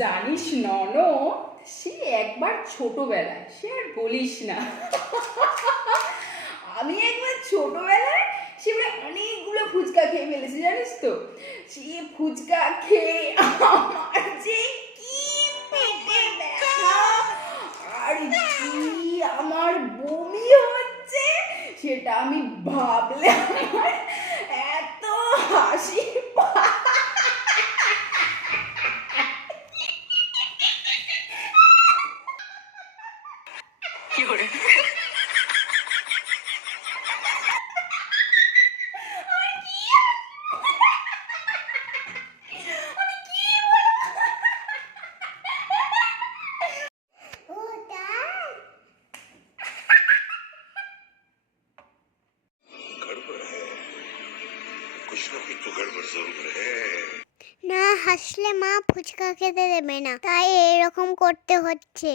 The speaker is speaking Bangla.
জানিস নন, সে একবার ছোটবেলায়, সে আর বলিস না। আমি একবার ছোটবেলায় সে অনেকগুলো ফুচকা খেয়ে ফেলেছি, জানিস তো। সে ফুচকা খেয়ে আমার যে কি পেটে ব্যথা আর কি আমার বমি হচ্ছে, সেটা আমি ভাবলে আমার এত হাসি পায়। कुछ ना कुछ तो गड़बड़ जरूर है। না হাসলে মা ফুচকা খেতে দেবে না, তাই এরকম করতে হচ্ছে।